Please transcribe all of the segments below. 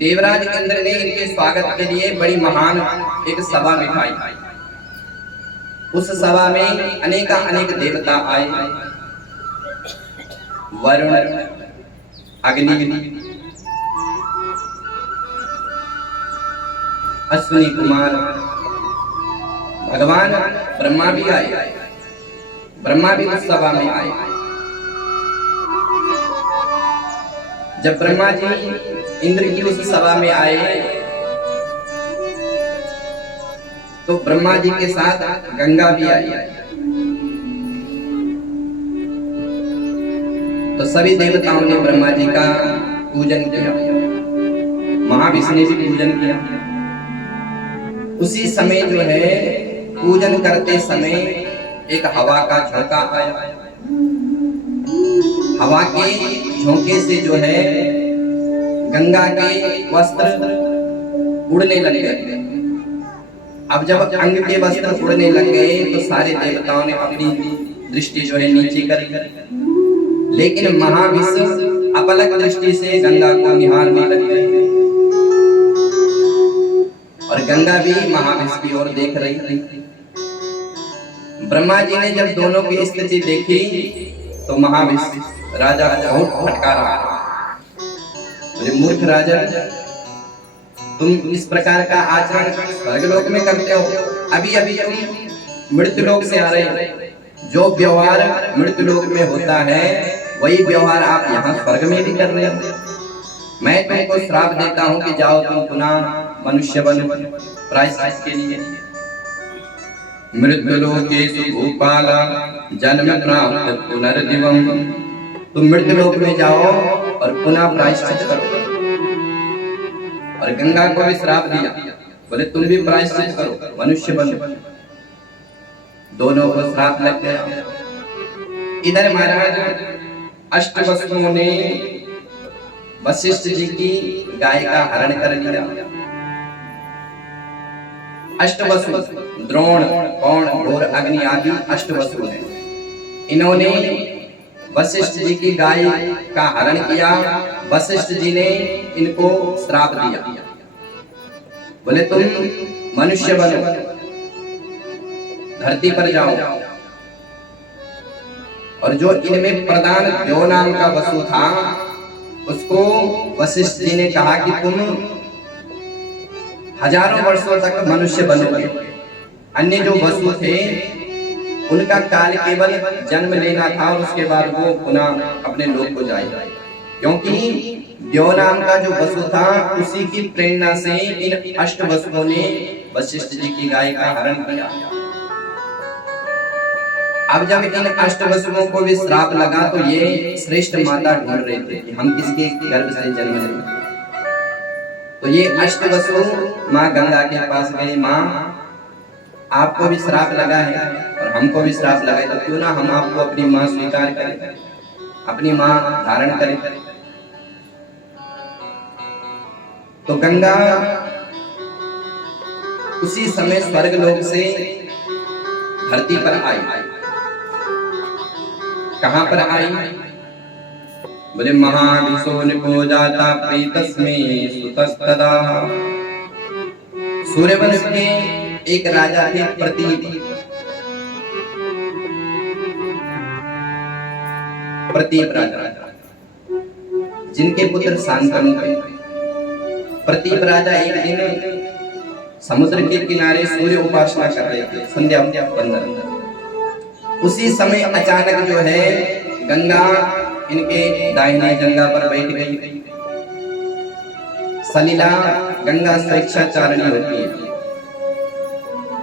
देवराज इंद्र ने इनके स्वागत के लिए बड़ी महान एक सभा बिठाई। उस सभा में अनेक देवता आए, वरुण, अग्नि, अश्विनी कुमार, भगवान ब्रह्मा भी आए। ब्रह्मा भी उस सभा में आए। जब ब्रह्मा जी इंद्र की उस सभा में आए तो ब्रह्मा जी के साथ गंगा भी आई। तो सभी देवताओं ने ब्रह्मा जी का पूजन किया, महाविष्णु ने भी पूजन किया। उसी समय जो है पूजन करते समय एक हवा का झोंका आया। हवा के झोंके से जो है गंगा के वस्त्र उड़ने लग गए। अब जब अंग के वस्त्र उड़ने लग गए तो सारे देवताओं ने अपनी दृष्टि जो है नीचे करी, लेकिन महाविष्णु अपलक दृष्टि से गंगा को निहारने लग गए और गंगा भी महाविष्णु की ओर देख रही थी। ब्रह्मा जी ने जब दोनों की स्थिति देखी तो महाविष्णु राजा को बहुत फटकारा, बोले मूर्ख राजा, तुम इस प्रकार का आचरण स्वर्गलोक में करते हो, अभी अभी तुम मृत्युलोक से आ रहे हो। जो व्यवहार मृत्युलोक में होता है वही व्यवहार आप यहाँ स्वर्ग में भी कर रहे हो। मैं तुमको श्राप देता हूँ कि जाओ तुम पुनः मनुष्य बनो प्रायश्चित के लिए। मृत्युलोकेषु भूपाला जन्म प्राप्त पुनर्दिवम्। तुम मृत्युलोक में जाओ और पुनः प्रायश्चित करो। और गंगा को भी श्राप दिया, बोले तुम भी प्रायश्चित करो, मनुष्य बनो। दोनों को श्राप लग गया। इधर महाराज अष्टवसुओं ने वशिष्ठ जी की गाय का हरण कर लिया। अष्टवसु द्रोण, कौण, घोर, अग्नि आदि अष्टवसु हैं। इन्होंने वशिष्ठ जी की गाय का हरण किया। वशिष्ठ जी ने इनको श्राप दिया, बोले तुम मनुष्य बनो, धरती पर जाओ। और जो इनमें प्रधान द्यो नाम का वसु था उसको वशिष्ठ जी ने कहा कि तुम हजारों वर्षों तक मनुष्य बनोगे। अन्य जो वसु थे उनका काल केवल जन्म लेना था और उसके बाद वो पुनः अपने लोक को जाएगा, क्योंकि द्यो नाम का जो वसु था उसी की प्रेरणा से इन अष्ट वसुओं ने वशिष्ठ जी की गाय का हरण किया। अब जब इन अष्ट वसुओं को भी श्राप लगा तो ये श्रेष्ठ माता ढूंढ रहे थे कि हम किसके गर्भ से जन्म लें। तो ये अष्ट वसु माँ गंगा के पास गए, माँ आपको भी श्राप लगा है और हमको भी श्राप लगा है, तो क्यों ना हम आपको अपनी माँ स्वीकार करें, अपनी माँ धारण करें। तो गंगा उसी समय स्वर्गलोक से धरती पर आई। कहां पर आई? बोले महाविशो निको जाता प्रीतस्मे सुतस्तदा। सूर्यवंश के एक राजा थे प्रतीप। प्रतीप राजा, जिनके पुत्र शांतनु थे। प्रतीप राजा एक दिन समुद्र के किनारे सूर्य उपासना कर रहे थे, संध्या वंदन। उसी समय अचानक जो है गंगा इनके दाहिने जंगा पर बैठ गई। सलीला गंगा स्वेच्छाचारिणी होती है,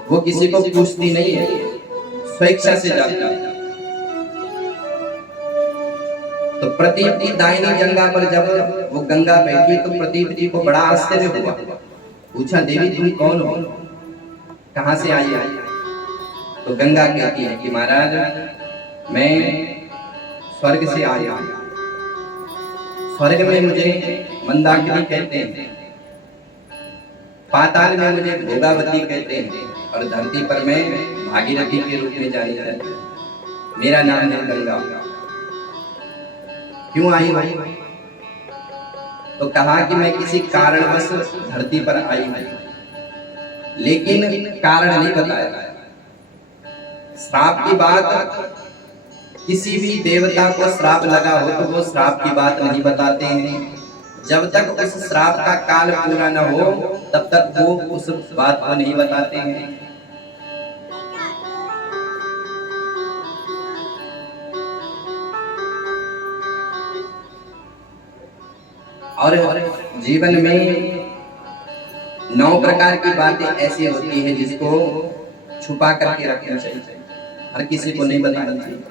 वो किसी को पूछती नहीं है, स्वेच्छा से जाती है। तो प्रतीप की दाहिनी जंगा पर जब वो गंगा बैठी तो प्रतीप जी को बड़ा आश्चर्य हुआ। पूछा, देवी तुम कौन हो, कहां से आई? तो गंगा कहती है कि महाराज मैं स्वर्ग से आया हूं। स्वर्ग में मुझे मंदाकिनी कहते हैं, पाताल में मुझे भोगावती कहते हैं और धरती पर मैं भागीरथी के रूप में जानी जाती हूं। मेरा नाम है गंगा। क्यों आई भाई? तो कहा कि मैं किसी कारणवश धरती पर आई हूं, लेकिन कारण नहीं बताया। श्राप की बात, किसी भी देवता को श्राप लगा हो तो वो श्राप की बात नहीं बताते हैं। जब तक उस श्राप का काल पूरा न हो तब तक वो उस बात को नहीं बताते हैं। और जीवन में 9 प्रकार की बातें ऐसी होती है जिसको छुपा करके रखना चाहिए, हर किसी को नहीं बताना चाहिए।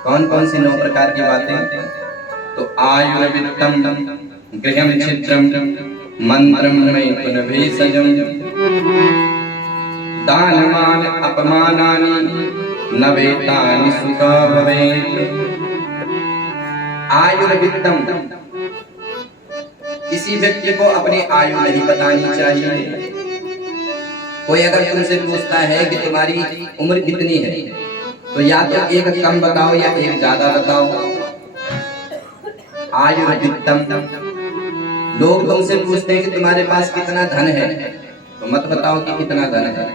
कौन कौन सी 9 प्रकार की बातें? तो आयुर्वित्तम गृहं छिद्रम मंत्रम मैथुन भेषजम दानमान अपमानानि न वेतानि सुखा भवेत्। आयुर्वित्तम, किसी व्यक्ति को अपनी आयु नहीं बतानी चाहिए। कोई अगर तुमसे पूछता है कि तुम्हारी उम्र कितनी है तो या तो एक कम बताओ या एक ज्यादा बताओ। आयुर्वित्तम, लोग तुमसे पूछते हैं कि तुम्हारे पास कितना धन है तो मत बताओ कि कितना धन है।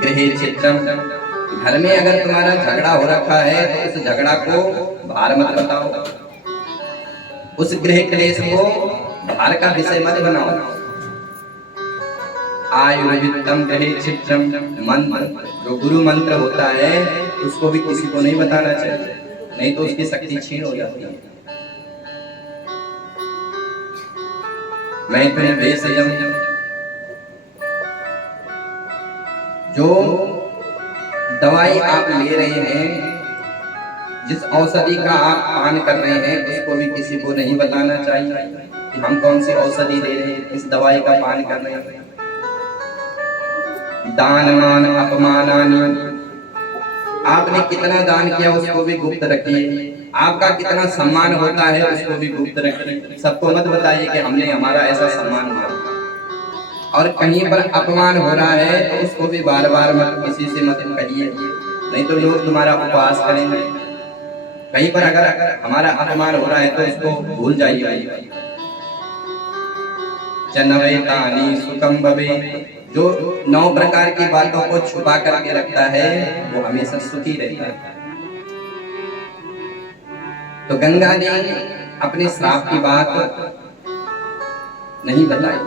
गृहे छिद्रम, घर में अगर तुम्हारा झगड़ा हो रखा है तो उस झगड़ा को बाहर मत बताओ, उस गृह क्लेश को बाहर का विषय मत बनाओ। आयुर्वित्तम गृहे छिद्रम मंत्र, जो गुरु मंत्र होता है उसको भी किसी को नहीं बताना चाहिए, नहीं तो उसकी शक्ति छीन हो जाती है। मैथुन भेषजम, जो दवाई आप ले रहे हैं, जिस औषधि का आप पान कर रहे हैं उसको भी किसी को नहीं बताना चाहिए कि हम कौन सी औषधि ले रहे हैं, किस दवाई का पान कर रहे हैं। दानमान अपमानानि, आपने कितना दान किया उसको भी गुप्त रखिए, आपका कितना सम्मान होता है उसको भी गुप्त रखिए। सबको मत बताइए कि हमने हमारा ऐसा सम्मान किया। और कहीं पर अपमान हो रहा है तो उसको भी बार बार मत किसी से मत कहिए, नहीं तो लोग तुम्हारा उपवास करेंगे। कहीं पर अगर हमारा अपमान हो रहा है तो इसको भूल जाइए। जनवेतानि सुखं भवेत्, जो 9 प्रकार की बातों को छुपा करके रखता है वो हमेशा सुखी रहता है। तो गंगा ने अपने श्राप की बात नहीं बताई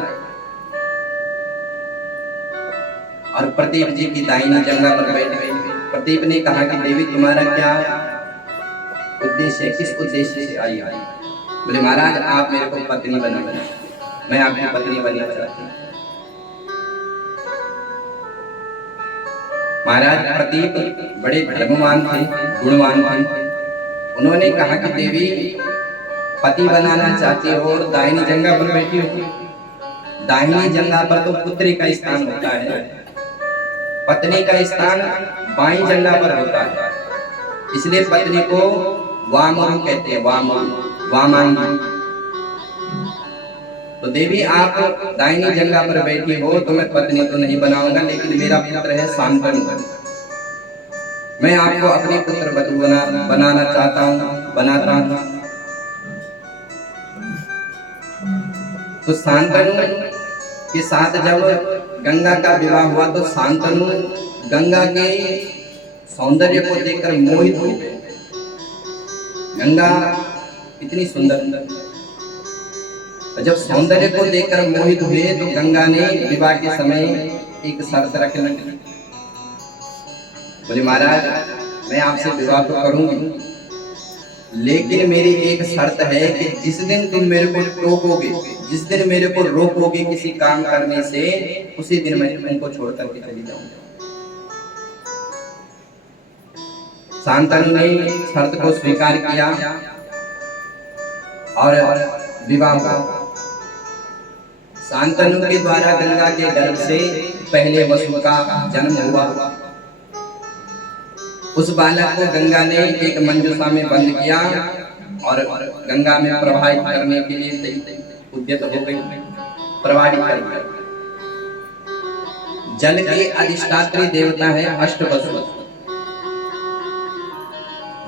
और प्रदीप जी की दाहिनी जंगा पर बैठ गए। प्रदीप ने कहा कि देवी तुम्हारा क्या उद्देश्य है, किस उद्देश्य से आई? बोले महाराज आप मेरे को पत्नी बना, मैं आपकी पत्नी बनना चाहती हूँ। महाराज प्रदीप बड़े धर्मवान थे, गुणवान थे। उन्होंने कहा कि देवी पति बनाना चाहती हो और दाहिनी जंगा पर बैठी हो। दाहिनी जंगा पर तो पुत्री का स्थान होता है, पत्नी का स्थान बाईं जंगा पर होता है, इसलिए पत्नी को वामांग कहते हैं, वामांगी। तो देवी आप दाहिनी जंगा पर बैठी हो तो मैं पत्नी तो नहीं बनाऊंगा, लेकिन मेरा पुत्र है शांतनु, मैं आपको अपने पुत्र वधू बनाना चाहता हूँ, बनाता हूँ। तो शांतनु के साथ जब गंगा का विवाह हुआ तो शांतनु गंगा के सौंदर्य को देखकर मोहित हो गए। गंगा इतनी सुंदर, जब सौंदर्य को देखकर मोहित हुए तो गंगा ने विवाह के समय एक शर्त रखी। बोले महाराज मैं आपसे विवाह तो करूंगी, लेकिन मेरी एक शर्त है कि जिस दिन तुम मेरे को टोकोगे, जिस दिन मेरे को रोकोगे किसी काम करने से, उसी दिन मैं तुमको छोड़ करके चली जाऊंगा। शांतनु ने शर्त को स्वीकार किया और विवाह हुआ। शांतनु के द्वारा गंगा के गर्भ से पहले वसु का जन्म हुआ। उस बालक को गंगा ने एक मंजूषा में बंद किया और गंगा में प्रवाहित करने के लिए उद्यत हो गई, प्रवाहित कर दिया। जल के अधिष्ठात्री देवता है अष्टवसु।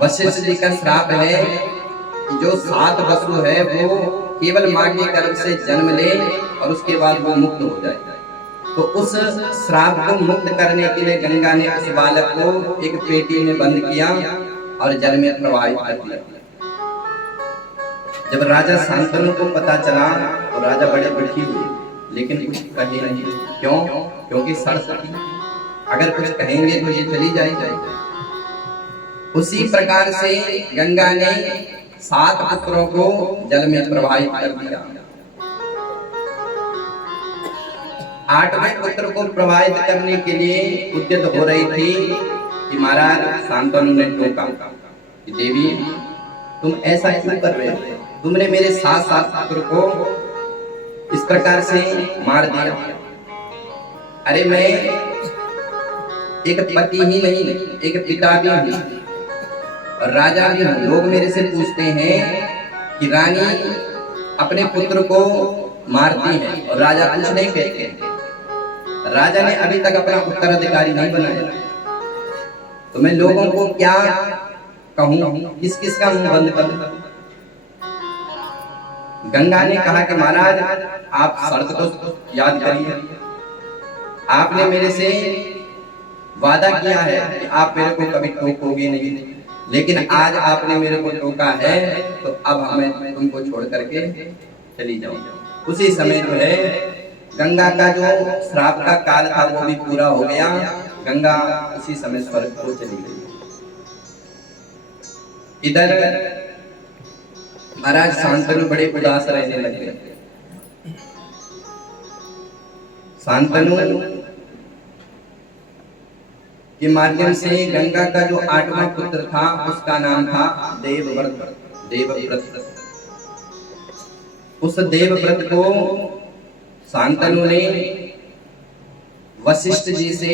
वशिष्ठ जी का श्राप है कि जो 7 वसु है वो केवल मां के गर्भ से जन्म ले और उसके बाद वो मुक्त हो जाए। तो उस श्राप को मुक्त करने के लिए गंगा ने उस बालक को एक पेटी में बंद किया और जल में प्रवाहित कर दिया। जब राजा शांतनु को पता चला तो राजा बड़े दुखी हुए, लेकिन कुछ कहे नहीं। क्यों? क्योंकि शर्त थी, अगर कुछ कहेंगे तो ये चली जाएगी। उसी प्रकार से गंगा ने 7 पुत्रों को जल में प्रवाहित कर दिया। 8वें पुत्र को प्रवाहित करने के लिए उद्यत हो रही थी कि महाराज शांतनु ने टोका कि देवी तुम ऐसा क्यों कर रहे हो? तुमने मेरे 7 पुत्र को इस प्रकार से मार दिया। अरे मैं एक पति ही नहीं, एक पिता भी हूँ और राजा भी हूँ। लोग मेरे से पूछते हैं कि रानी अपने पुत्र को मारती है और राजा कुछ नहीं कहते। राजा ने अभी तक अपना उत्तराधिकारी नहीं बनाया, तो मैं लोगों को क्या कहूं, किस किस का मुंह बंद करूं? गंगा ने कहा कि महाराज आप शर्त को याद करिए। आपने मेरे से वादा किया है कि आप मेरे को कभी टोकोगे नहीं, लेकिन आज आपने मेरे को टोका है तो अब मैं तुमको छोड़ करके चली जाऊं। उसी समय जो है गंगा का जो श्राप का काल था वो भी पूरा हो गया। गंगा उसी समय स्वर्ग को चली गई। इधर महाराज शांतनु बड़े उदास रहने लगे। शांतनु के माध्यम से गंगा का जो 8वां पुत्र था उसका नाम था देवव्रत। उस देवव्रत को शांतनु ने वशिष्ठ जी से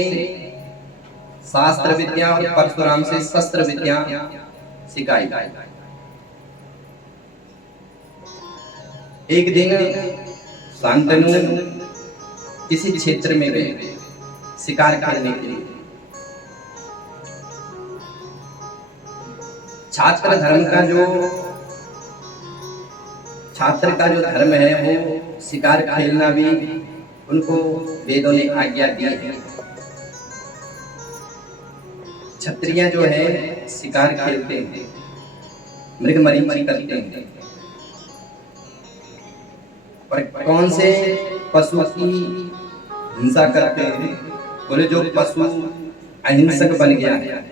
शास्त्र विद्या और परशुराम से शस्त्र विद्या सिखाई। एक दिन शांतनु किसी क्षेत्र में गए शिकार करने के लिए। छात्र का जो धर्म है वो शिकार खेलना भी उनको वेदों ने आज्ञा दी है। क्षत्रिय जो है शिकार खेलते हैं, मृगमरीची करते हैं, पर कौन से पशु की हिंसा करते हैं? बोले जो पशु अहिंसक बन गया है